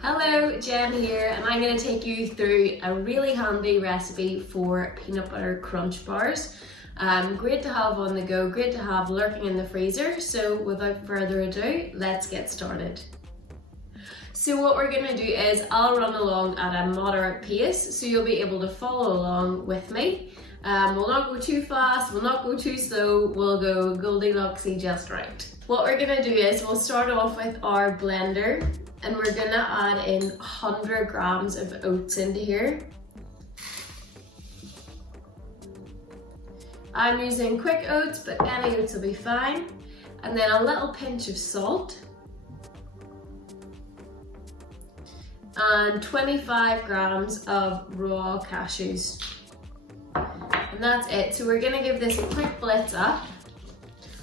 Hello, Jen here, and I'm going to take you through a really handy recipe for peanut butter crunch bars. Great to have on the go, great to have lurking in the freezer. So without further ado, let's get started. So what we're going to do is I'll run along at a moderate pace so you'll be able to follow along with me. We'll not go too fast, we'll not go too slow, we'll go Goldilocks-y just right. What we're going to do is we'll start off with our blender and we're going to add in 100 grams of oats into here. I'm using quick oats, but any oats will be fine. And then a little pinch of salt. And 25 grams of raw cashews. And that's it. So we're gonna give this a quick blitz up.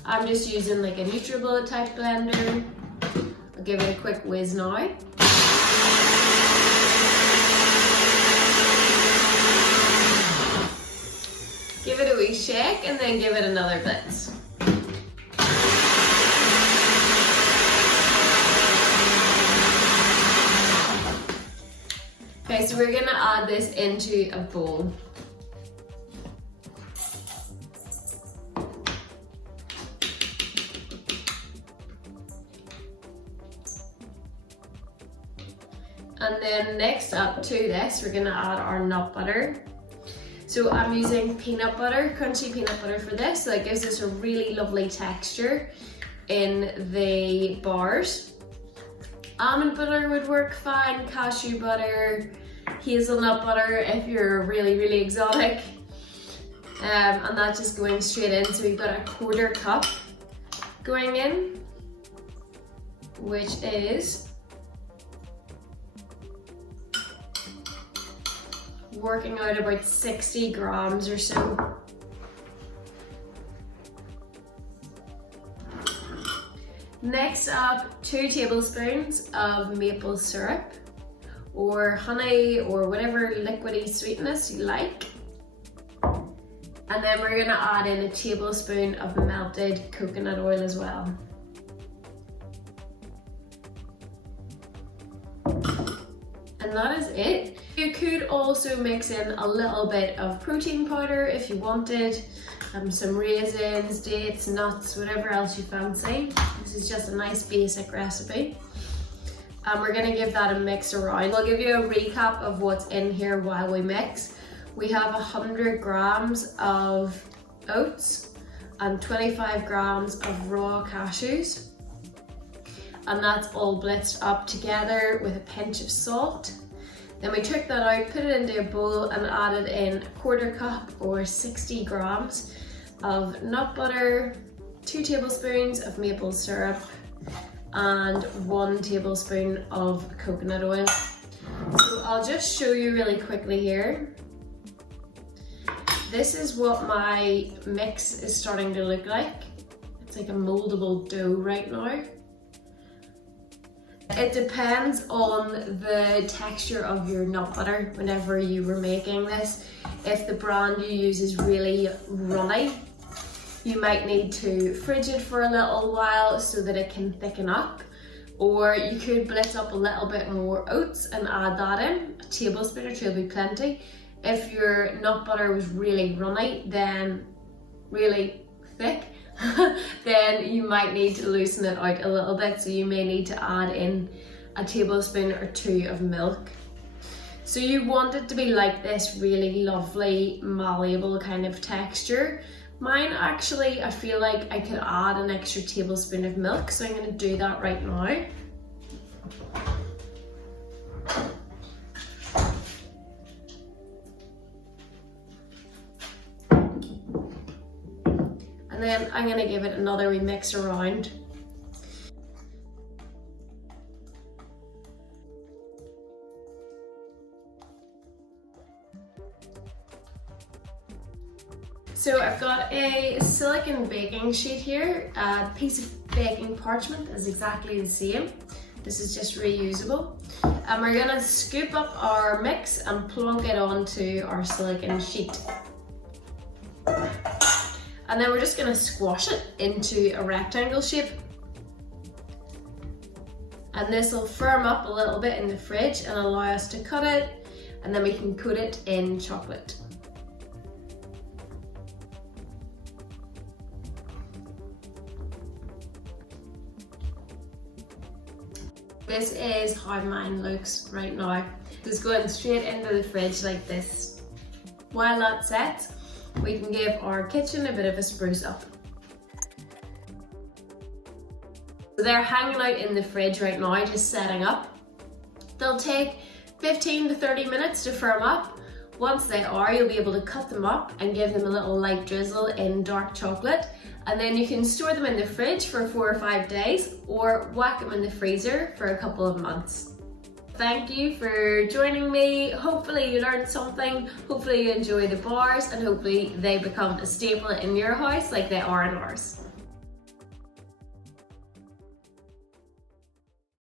I'm just using like a NutriBullet type blender. I'll give it a quick whiz now. Give it a wee shake and then give it another blitz. Okay, so we're gonna add this into a bowl. And then next up to this, we're gonna add our nut butter. So I'm using peanut butter, crunchy peanut butter for this, so that gives us a really lovely texture in the bars. Almond butter would work fine, cashew butter, hazelnut butter if you're really exotic. And that's just going straight in. So we've got a 1/4 cup going in, which is working out about 60 grams or so. Next up, 2 tablespoons of maple syrup or honey or whatever liquidy sweetness you like. And then we're gonna add in a tablespoon of melted coconut oil as well. And that is it. You could also mix in a little bit of protein powder if you wanted, some raisins, dates, nuts, whatever else you fancy. This is just a nice basic recipe. We're gonna give that a mix around. I'll give you a recap of what's in here while we mix. We have 100 grams of oats and 25 grams of raw cashews. And that's all blitzed up together with a pinch of salt. Then we took that out, put it into a bowl and added in a 1/4 cup or 60 grams of nut butter, 2 tablespoons of maple syrup, and 1 tablespoon of coconut oil. So I'll just show you really quickly here. This is what my mix is starting to look like. It's like a moldable dough right now. It depends on the texture of your nut butter whenever you were making this. If the brand you use is really runny, you might need to fridge it for a little while so that it can thicken up. Or you could blitz up a little bit more oats and add that in. A tablespoon or 2 will be plenty. If your nut butter was really runny, then really thick, then you might need to loosen it out a little bit. So you may need to add in a tablespoon or 2 of milk. So you want it to be like this really lovely, malleable kind of texture. Mine actually, I feel like I could add an extra tablespoon of milk, so I'm going to do that right now. And then I'm going to give it another wee mix around. So I've got a silicone baking sheet here. A piece of baking parchment is exactly the same. This is just reusable. And we're going to scoop up our mix and plonk it onto our silicone sheet. And then we're just going to squash it into a rectangle shape. and this will firm up a little bit in the fridge and allow us to cut it, and then we can coat it in chocolate. This is how mine looks right now. It's going straight into the fridge like this. While that sets, we can give our kitchen a bit of a spruce up. So they're hanging out in the fridge right now, just setting up. They'll take 15 to 30 minutes to firm up. Once they are, you'll be able to cut them up and give them a little light drizzle in dark chocolate. And then you can store them in the fridge for 4 or 5 days, or whack them in the freezer for a couple of months. Thank you for joining me. Hopefully you learned something, hopefully you enjoy the bars, and hopefully they become a staple in your house like they are in ours.